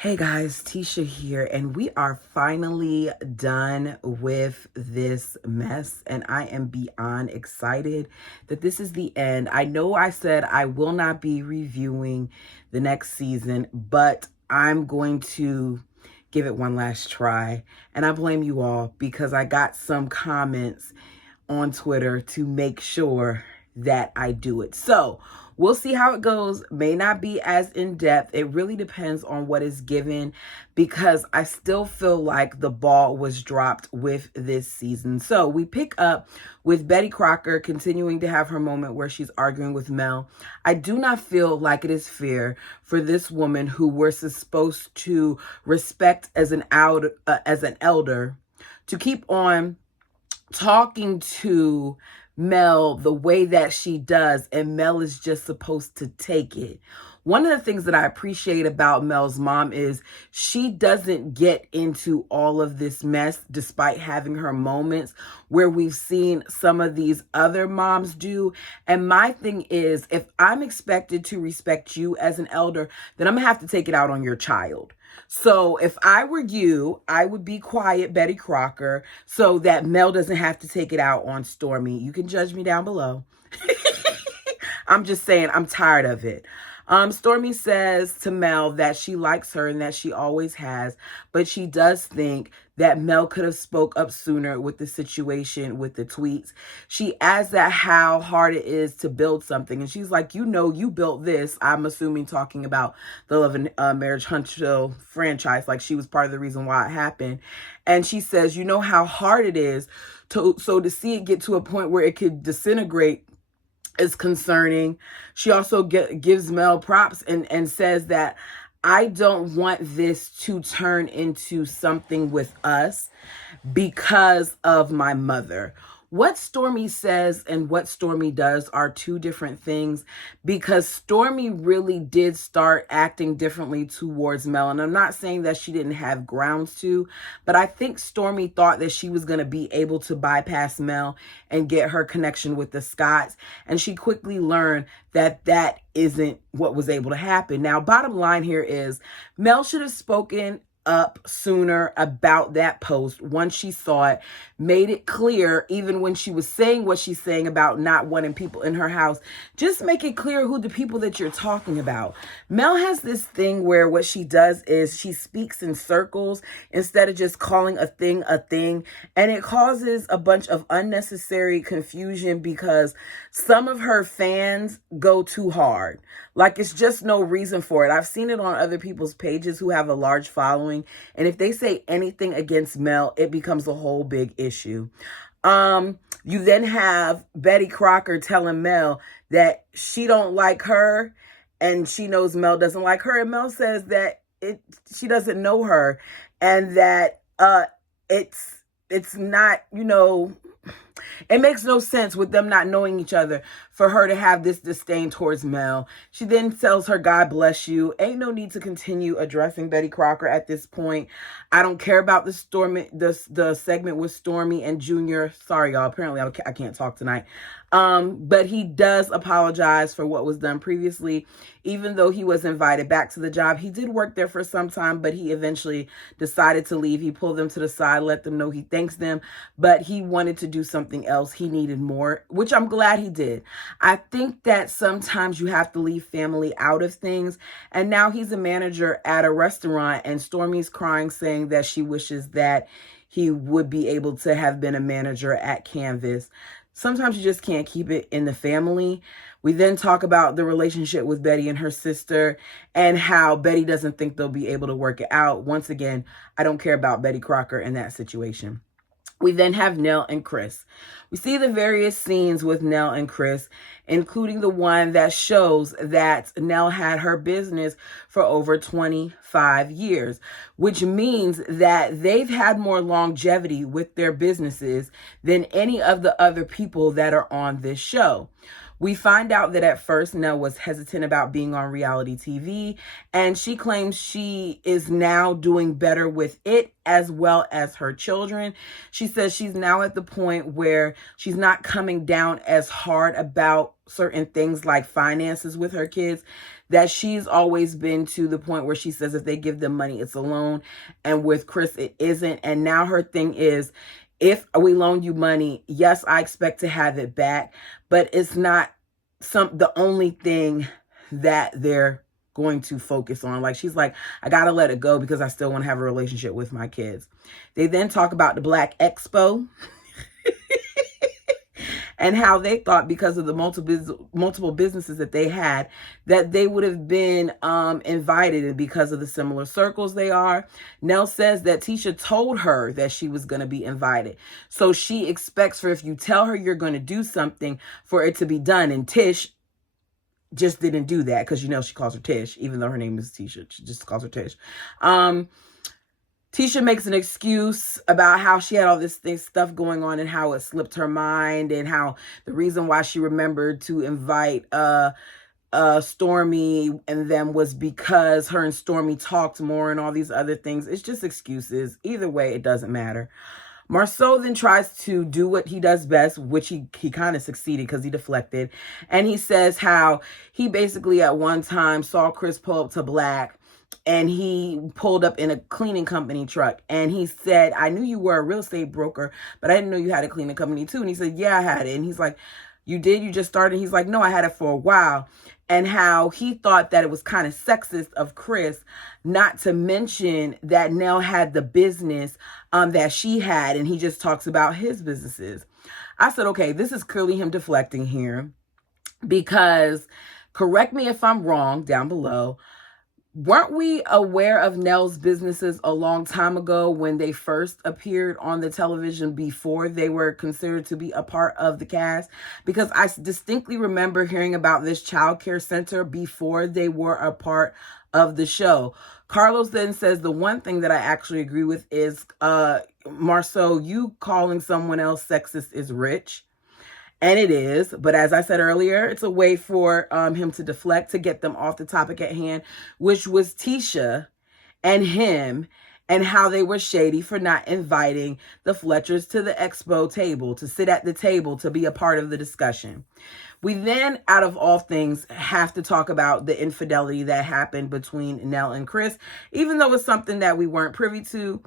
Hey guys, Tisha here, and we are finally done with this mess, and I am beyond excited that this is the end. I know I said I will not be reviewing the next season, but I'm going to give it one last try, and I blame you all because I got some comments on Twitter to make sure that I do it. So we'll see how it goes. May not be as in depth. It really depends on what is given because I still feel like the ball was dropped with this season. So we pick up with Betty Crocker continuing to have her moment where she's arguing with Mel. I do not feel like it is fair for this woman who we're supposed to respect as an elder to keep on talking to Mel the way that she does, and Mel is just supposed to take it. One of the things that I appreciate about Mel's mom is she doesn't get into all of this mess despite having her moments where we've seen some of these other moms do. And my thing is, if I'm expected to respect you as an elder, then I'm gonna have to take it out on your child. So if I were you, I would be quiet, Betty Crocker, so that Mel doesn't have to take it out on Stormy. You can judge me down below. I'm just saying, I'm tired of it. Stormy says to Mel that she likes her and that she always has, but she does think that Mel could have spoke up sooner with the situation with the tweets. She adds that how hard it is to build something. And she's like, you built this. I'm assuming talking about the Love and Marriage Huntsville franchise, like she was part of the reason why it happened. And she says, you know how hard it is to see it get to a point where it could disintegrate is concerning. She also gives Mel props and says that I don't want this to turn into something with us because of my mother. What Stormy says and what Stormy does are two different things because Stormy really did start acting differently towards Mel. And I'm not saying that she didn't have grounds to, but I think Stormy thought that she was going to be able to bypass Mel and get her connection with the Scotts. And she quickly learned that that isn't what was able to happen. Now, bottom line here is Mel should have spoken up sooner about that post once she saw it, made it clear, even when she was saying what she's saying about not wanting people in her house, just make it clear who the people that you're talking about. Mel has this thing where what she does is she speaks in circles instead of just calling a thing, and it causes a bunch of unnecessary confusion because some of her fans go too hard. Like, it's just no reason for it. I've seen it on other people's pages who have a large following, and if they say anything against Mel, it becomes a whole big issue. You then have Betty Crocker telling Mel that she don't like her and she knows Mel doesn't like her, and Mel says that she doesn't know her and that it's not, it makes no sense with them not knowing each other for her to have this disdain towards Mel. She then tells her, God bless you. Ain't no need to continue addressing Betty Crocker at this point. I don't care about the segment with Stormy and Junior. Sorry, y'all. Apparently, I can't talk tonight. But he does apologize for what was done previously. Even though he was invited back to the job, he did work there for some time, but he eventually decided to leave. He pulled them to the side, let them know he thanks them, but he wanted to do something else. He needed more, which I'm glad he did. I think that sometimes you have to leave family out of things. And now he's a manager at a restaurant, and Stormy's crying, saying that she wishes that he would be able to have been a manager at Canvas. Sometimes you just can't keep it in the family. We then talk about the relationship with Betty and her sister and how Betty doesn't think they'll be able to work it out. Once again, I don't care about Betty Crocker in that situation. We then have Nell and Chris. We see the various scenes with Nell and Chris, including the one that shows that Nell had her business for over 25 years, which means that they've had more longevity with their businesses than any of the other people that are on this show. We find out that at first Nell was hesitant about being on reality TV, and she claims she is now doing better with it as well as her children. She says she's now at the point where she's not coming down as hard about certain things like finances with her kids. that she's always been to the point where she says if they give them money, it's a loan. And with Chris, it isn't. And now her thing is, if we loan you money, yes, I expect to have it back, but it's not the only thing that they're going to focus on. Like, she's like, I gotta let it go because I still want to have a relationship with my kids. They then talk about the Black Expo and how they thought because of the multiple businesses that they had, that they would have been invited, and because of the similar circles they are. Nell says that Tisha told her that she was going to be invited. So she expects for, if you tell her you're going to do something, for it to be done. And Tish just didn't do that, because she calls her Tish, even though her name is Tisha. She just calls her Tish. Tisha makes an excuse about how she had all this stuff going on and how it slipped her mind, and how the reason why she remembered to invite Stormy and them was because her and Stormy talked more and all these other things. It's just excuses. Either way, it doesn't matter. Marceau then tries to do what he does best, which he kind of succeeded because he deflected. And he says how he basically at one time saw Chris pull up to Black, and he pulled up in a cleaning company truck. And he said, I knew you were a real estate broker, but I didn't know you had a cleaning company too. And he said, yeah, I had it. And he's like, you did? You just started? He's like, no, I had it for a while. And how he thought that it was kind of sexist of Chris not to mention that Nell had the business that she had. And he just talks about his businesses. I said, okay, this is clearly him deflecting here, because, correct me if I'm wrong down below, weren't we aware of Nell's businesses a long time ago when they first appeared on the television, before they were considered to be a part of the cast? Because I distinctly remember hearing about this child care center before they were a part of the show. Carlos then says the one thing that I actually agree with is, Marceau, you calling someone else sexist is rich. And it is, but as I said earlier, it's a way for him to deflect, to get them off the topic at hand, which was Tisha and him, and how they were shady for not inviting the Fletchers to the expo table, to sit at the table, to be a part of the discussion. We then, out of all things, have to talk about the infidelity that happened between Nell and Chris, even though it's something that we weren't privy to.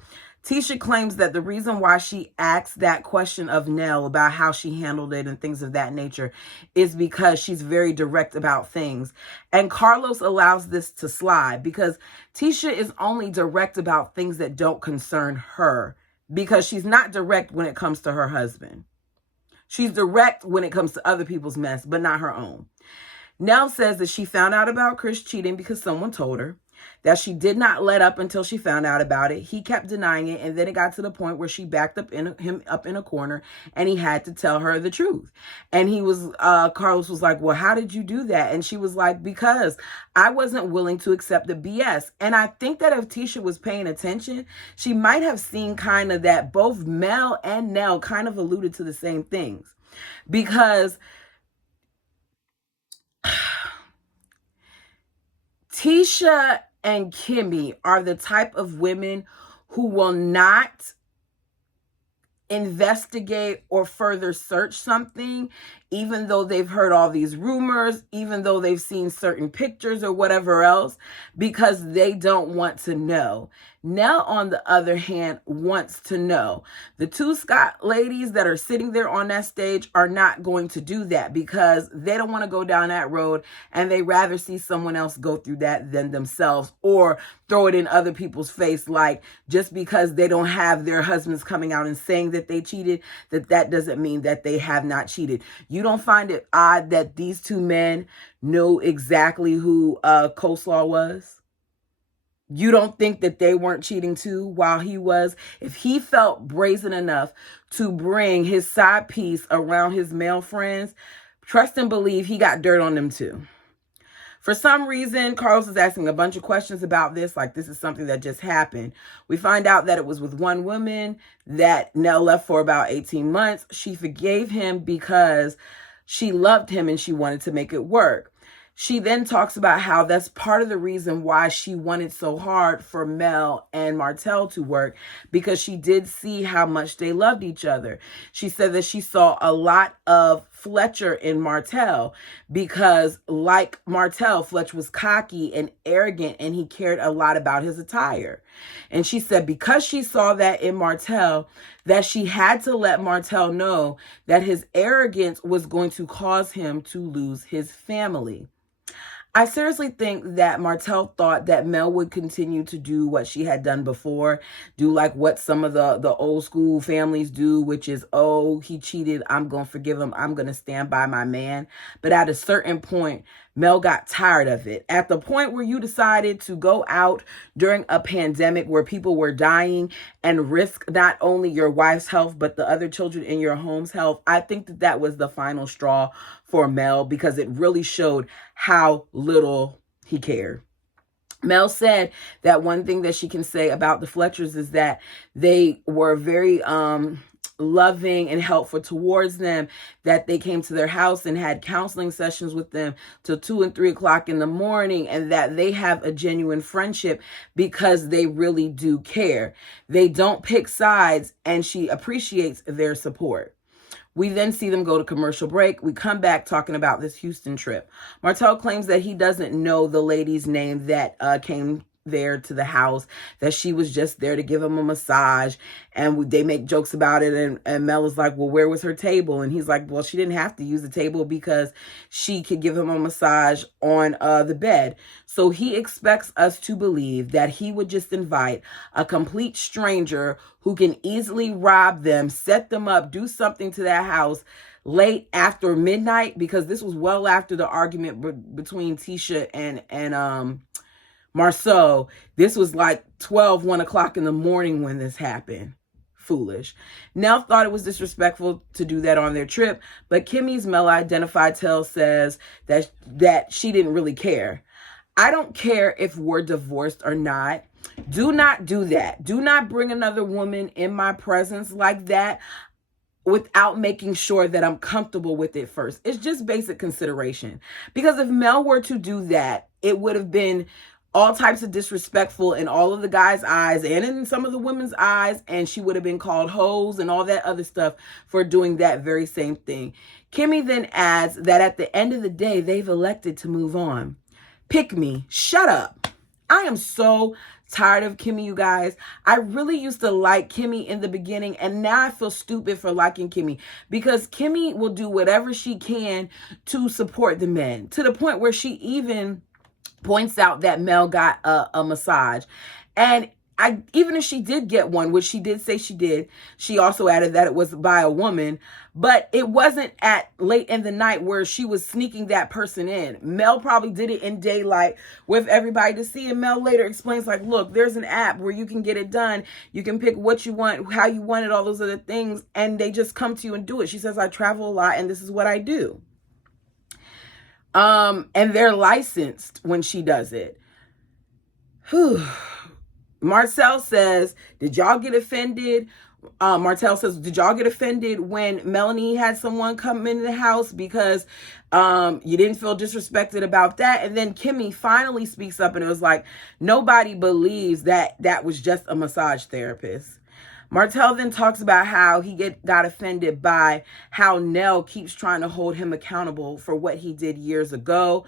Tisha claims that the reason why she asked that question of Nell about how she handled it and things of that nature is because she's very direct about things. And Carlos allows this to slide because Tisha is only direct about things that don't concern her, because she's not direct when it comes to her husband. She's direct when it comes to other people's mess, but not her own. Nell says that she found out about Chris cheating because someone told her, that she did not let up until she found out about it. He kept denying it, and then it got to the point where she backed him up in a corner, and he had to tell her the truth. And Carlos was like, well, how did you do that? And she was like, because I wasn't willing to accept the BS. And I think that if Tisha was paying attention, she might have seen kind of that both Mel and Nell kind of alluded to the same things. Because Tisha and Kimmy are the type of women who will not investigate or further search something, even though they've heard all these rumors, even though they've seen certain pictures or whatever else, because they don't want to know. Nell, on the other hand, wants to know. The two Scott ladies that are sitting there on that stage are not going to do that, because they don't want to go down that road, and they rather see someone else go through that than themselves, or throw it in other people's face, like just because they don't have their husbands coming out and saying that they cheated, that doesn't mean that they have not cheated. You don't find it odd that these two men know exactly who Coleslaw was? You don't think that they weren't cheating too while he was? If he felt brazen enough to bring his side piece around his male friends, trust and believe he got dirt on them too. For some reason, Carlos is asking a bunch of questions about this, like this is something that just happened. We find out that it was with one woman that Nell left for about 18 months. She forgave him because she loved him and she wanted to make it work. She then talks about how that's part of the reason why she wanted so hard for Mel and Martell to work, because she did see how much they loved each other. She said that she saw a lot of Fletcher and Martell, because like Martell, Fletcher was cocky and arrogant and he cared a lot about his attire. And she said because she saw that in Martell, that she had to let Martell know that his arrogance was going to cause him to lose his family. I seriously think that Martell thought that Mel would continue to do what she had done before, do like what some of the old school families do, which is, oh, he cheated, I'm going to forgive him, I'm going to stand by my man. But at a certain point, Mel got tired of it. At the point where you decided to go out during a pandemic where people were dying and risk not only your wife's health, but the other children in your home's health, I think that that was the final straw for Mel, because it really showed how little he cared. Mel said that one thing that she can say about the Fletchers is that they were very loving and helpful towards them, that they came to their house and had counseling sessions with them till 2 and 3 o'clock in the morning, and that they have a genuine friendship because they really do care. They don't pick sides, and she appreciates their support. We then see them go to commercial break. We come back talking about this Houston trip. Martell claims that he doesn't know the lady's name that came there to the house, that she was just there to give him a massage, and they make jokes about it, and Mel is like, well, where was her table? And he's like, well, she didn't have to use the table because she could give him a massage on the bed. So he expects us to believe that he would just invite a complete stranger who can easily rob them, set them up, do something to that house late after midnight, because this was well after the argument between Tisha and Marceau. This was like 1 o'clock in the morning when this happened. Foolish. Nell thought it was disrespectful to do that on their trip, but Kimmy's Mel-identified tell says that she didn't really care. I don't care if we're divorced or not. Do not do that. Do not bring another woman in my presence like that without making sure that I'm comfortable with it first. It's just basic consideration. Because if Mel were to do that, it would have been all types of disrespectful in all of the guys' eyes and in some of the women's eyes, and she would have been called hoes and all that other stuff for doing that very same thing. Kimmy then adds that at the end of the day, they've elected to move on. Pick me. Shut up. I am so tired of Kimmy, you guys. I really used to like Kimmy in the beginning, and now I feel stupid for liking Kimmy, because Kimmy will do whatever she can to support the men, to the point where she even points out that Mel got a massage. And even if she did get one, which she did say she did, she also added that it was by a woman, but it wasn't at late in the night where she was sneaking that person in. Mel probably did it in daylight with everybody to see. And Mel later explains, like, look, there's an app where you can get it done. You can pick what you want, how you want it, all those other things. And they just come to you and do it. She says, I travel a lot and this is what I do. And they're licensed when she does it. Whew. Marcel says, did y'all get offended? Martell says, did y'all get offended when Melanie had someone come into the house because you didn't feel disrespected about that? And then Kimmy finally speaks up and it was like, nobody believes that that was just a massage therapist. Martell then talks about how he got offended by how Nell keeps trying to hold him accountable for what he did years ago.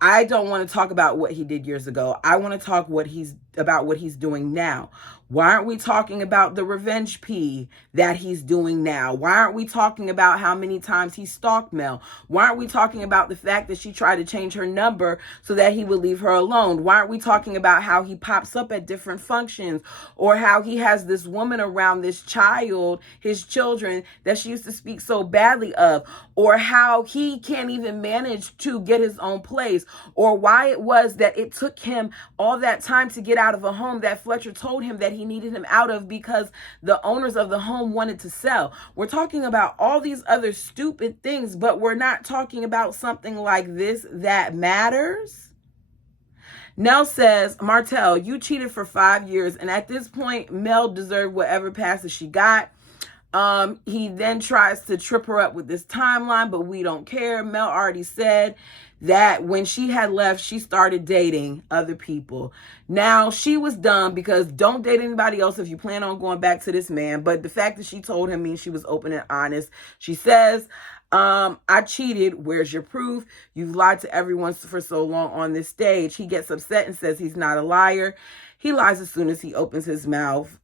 I don't want to talk about what he did years ago. I want to talk about what he's doing now. Why aren't we talking about the revenge pee that he's doing now? Why aren't we talking about how many times he stalked Mel? Why aren't we talking about the fact that she tried to change her number so that he would leave her alone? Why aren't we talking about how he pops up at different functions, or how he has this woman around this child, his children, that she used to speak so badly of, or how he can't even manage to get his own place, or why it was that it took him all that time to get out of a home that Fletcher told him that he needed him out of because the owners of the home wanted to sell. We're talking about all these other stupid things, but we're not talking about something like this that matters. Nell says, Martell, you cheated for 5 years, and at this point, Mel deserved whatever passes she got. He then tries to trip her up with this timeline, but we don't care. Mel already said that when she had left, she started dating other people. Now, she was dumb because don't date anybody else if you plan on going back to this man. But the fact that she told him means she was open and honest. She says I cheated. Where's your proof? You've lied to everyone for so long on this stage. He gets upset and says he's not a liar. He lies as soon as he opens his mouth.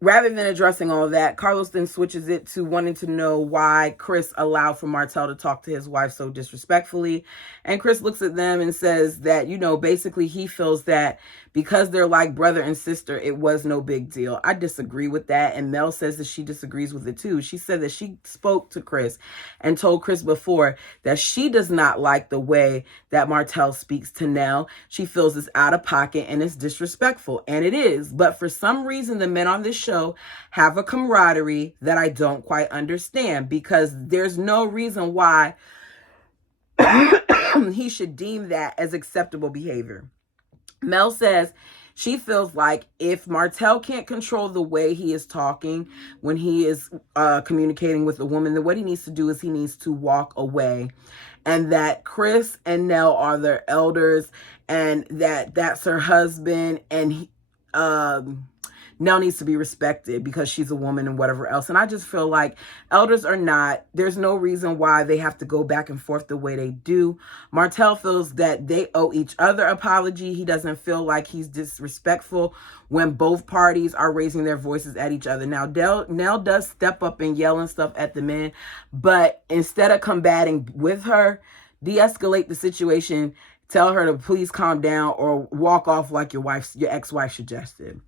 Rather than addressing all that, Carlos then switches it to wanting to know why Chris allowed for Martell to talk to his wife so disrespectfully. And Chris looks at them and says that, basically he feels that because they're like brother and sister, it was no big deal. I disagree with that. And Mel says that she disagrees with it too. She said that she spoke to Chris and told Chris before that she does not like the way that Martell speaks to Nell. She feels it's out of pocket and it's disrespectful. And it is. But for some reason, the men on this show have a camaraderie that I don't quite understand, because there's no reason why he should deem that as acceptable behavior. Mel says she feels like if Martell can't control the way he is talking when he is communicating with a woman, then what he needs to do is he needs to walk away. And that Chris and Nell are their elders, and that's her husband, and Nell needs to be respected because she's a woman and whatever else. And I just feel like elders or not, there's no reason why they have to go back and forth the way they do. Martell feels that they owe each other apology. He doesn't feel like he's disrespectful when both parties are raising their voices at each other. Now, Nell does step up and yell and stuff at the men, but instead of combating with her, de-escalate the situation, tell her to please calm down or walk off like your ex-wife suggested.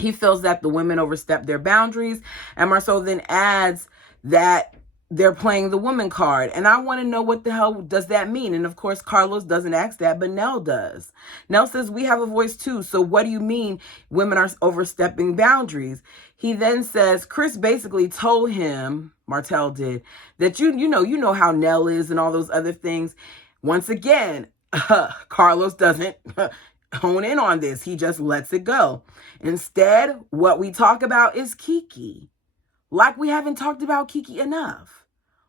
He feels that the women overstepped their boundaries, and Marceau then adds that they're playing the woman card. And I want to know, what the hell does that mean? And of course, Carlos doesn't ask that, but Nell does. Nell says, we have a voice too. So what do you mean women are overstepping boundaries? He then says, Chris basically told him, Martell did, that you know how Nell is and all those other things. Once again, Carlos doesn't hone in on this. He just lets it go. Instead, what we talk about is Kiki. Like we haven't talked about Kiki enough.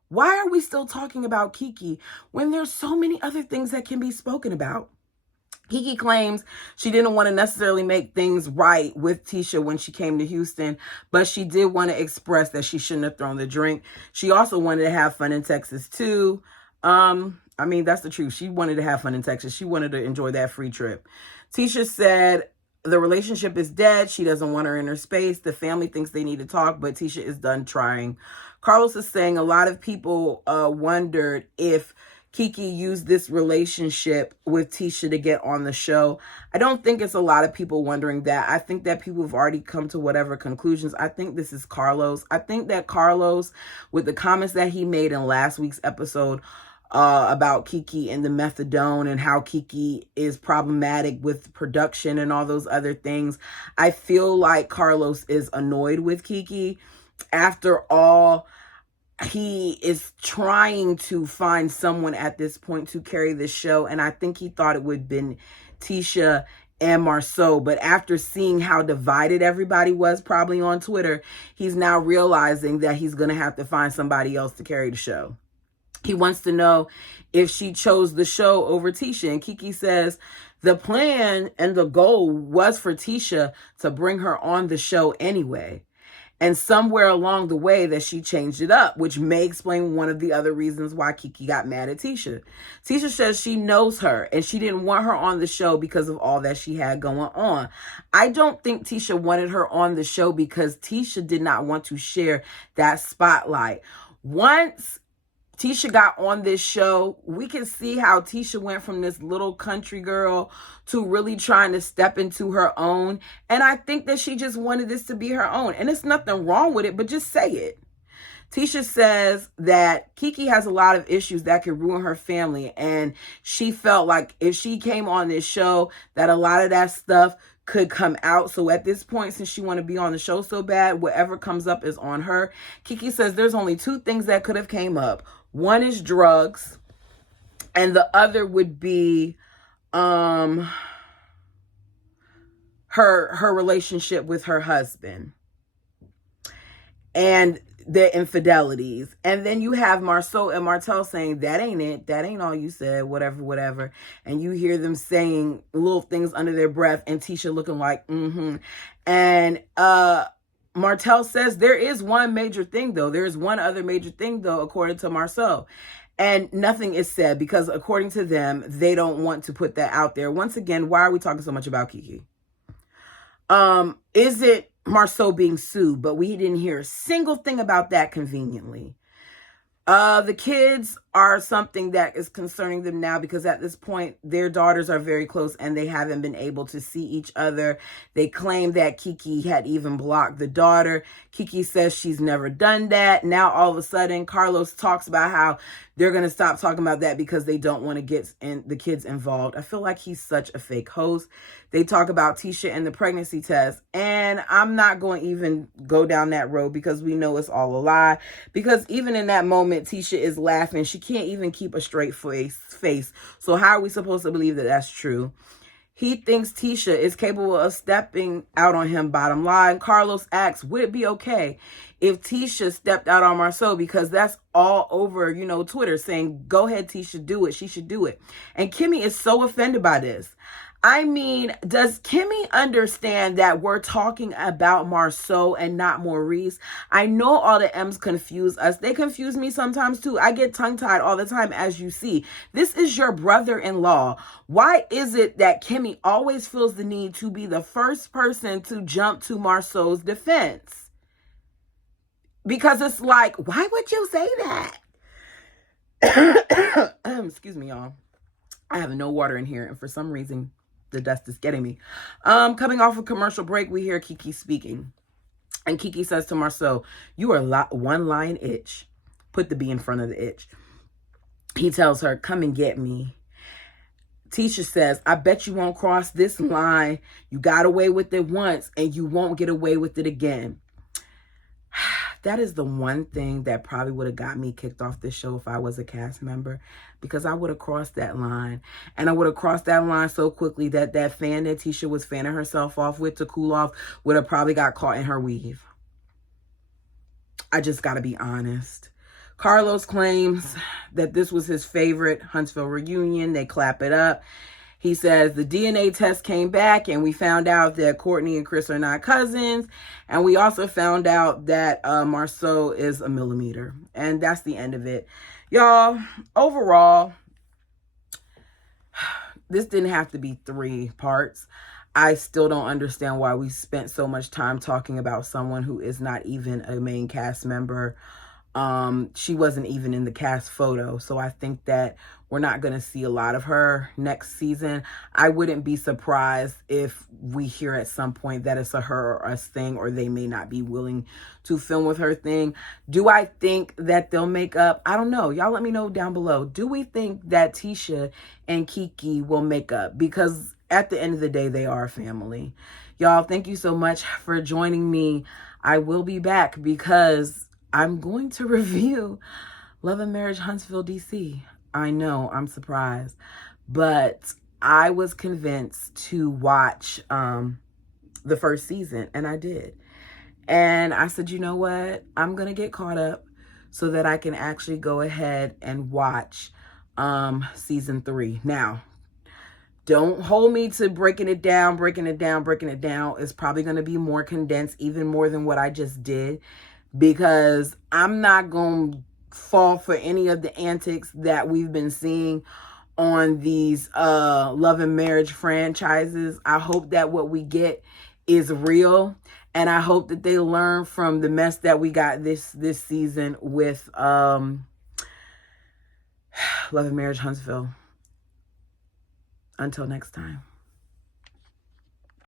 Why are we still talking about Kiki when there's so many other things that can be spoken about? Kiki claims she didn't want to necessarily make things right with Tisha when she came to Houston, but she did want to express that she shouldn't have thrown the drink. She also wanted to have fun in Texas too. That's the truth. She wanted to have fun in Texas. She wanted to enjoy that free trip. Tisha said the relationship is dead. She doesn't want her in her space. The family thinks they need to talk, but Tisha is done trying. Carlos is saying a lot of people wondered if Kiki used this relationship with Tisha to get on the show. I don't think it's a lot of people wondering that. I think that people have already come to whatever conclusions. I think this is Carlos. I think that Carlos, with the comments that he made in last week's episode, about Kiki and the methadone and how Kiki is problematic with production and all those other things. I feel like Carlos is annoyed with Kiki. After all, he is trying to find someone at this point to carry the show, and I think he thought it would have been Tisha and Marceau, but after seeing how divided everybody was probably on Twitter, he's now realizing that he's going to have to find somebody else to carry the show. He wants to know if she chose the show over Tisha. And Kiki says the plan and the goal was for Tisha to bring her on the show anyway. And somewhere along the way that she changed it up, which may explain one of the other reasons why Kiki got mad at Tisha. Tisha says she knows her and she didn't want her on the show because of all that she had going on. I don't think Tisha wanted her on the show because Tisha did not want to share that spotlight. Once Tisha got on this show, we can see how Tisha went from this little country girl to really trying to step into her own. And I think that she just wanted this to be her own. And there's nothing wrong with it, but just say it. Tisha says that Kiki has a lot of issues that could ruin her family. And she felt like if she came on this show, that a lot of that stuff could come out. So at this point, since she want to be on the show so bad, whatever comes up is on her. Kiki says there's only two things that could have came up. One is drugs, and the other would be her relationship with her husband and the infidelities. And then you have Marceau and Martell saying, that ain't it. That ain't all you said, whatever. And you hear them saying little things under their breath and Tisha looking like, And Martell says there is one major thing, though. There's one other major thing, though, according to Marceau. And nothing is said because according to them, they don't want to put that out there. Once again, why are we talking so much about Kiki? Is it Marceau being sued? But we didn't hear a single thing about that conveniently. The kids are something that is concerning them now because at this point, their daughters are very close and they haven't been able to see each other. They claim that Kiki had even blocked the daughter. Kiki says she's never done that. Now, all of a sudden, Carlos talks about how they're going to stop talking about that because they don't want to get the kids involved. I feel like he's such a fake host. They talk about Tisha and the pregnancy test. And I'm not going to even go down that road because we know it's all a lie. Because even in that moment, Tisha is laughing. She can't even keep a straight face. So how are we supposed to believe that that's true? He thinks Tisha is capable of stepping out on him, bottom line. Carlos asks, would it be okay if Tisha stepped out on Marceau? Because that's all over, Twitter saying, go ahead, Tisha, do it. She should do it. And Kimmy is so offended by this. I mean, does Kimmy understand that we're talking about Marceau and not Maurice? I know all the M's confuse us. They confuse me sometimes too. I get tongue-tied all the time, as you see. This is your brother-in-law. Why is it that Kimmy always feels the need to be the first person to jump to Marceau's defense? Because it's like, why would you say that? Excuse me, y'all. I have no water in here, and for some reason, the dust is getting me. Coming off a commercial break, we hear Kiki speaking. And Kiki says to Marceau, you are one lying itch. Put the B in front of the itch. He tells her, come and get me. Tisha says, I bet you won't cross this line. You got away with it once, and you won't get away with it again. That is the one thing that probably would have got me kicked off this show if I was a cast member, because I would have crossed that line. And I would have crossed that line so quickly that that fan that Tisha was fanning herself off with to cool off would have probably got caught in her weave. I just got to be honest. Carlos claims that this was his favorite Huntsville reunion. They clap it up. He says the DNA test came back and we found out that Courtney and Chris are not cousins. And we also found out that Marceau is a millimeter. And that's the end of it. Y'all, overall, this didn't have to be 3 parts. I still don't understand why we spent so much time talking about someone who is not even a main cast member. She wasn't even in the cast photo. So I think that we're not going to see a lot of her next season. I wouldn't be surprised if we hear at some point that it's a her or us thing, or they may not be willing to film with her thing. Do I think that they'll make up? I don't know. Y'all let me know down below. Do we think that Tisha and Kiki will make up? Because at the end of the day, they are a family. Y'all, thank you so much for joining me. I will be back because I'm going to review Love and Marriage Huntsville, DC. I know, I'm surprised. But I was convinced to watch the first season, and I did. And I said, you know what? I'm going to get caught up so that I can actually go ahead and watch season 3. Now, don't hold me to breaking it down. It's probably going to be more condensed, even more than what I just did, because I'm not going to fall for any of the antics that we've been seeing on these Love and Marriage franchises. I hope that what we get is real, and I hope that they learn from the mess that we got this season with Love and Marriage Huntsville. Until next time.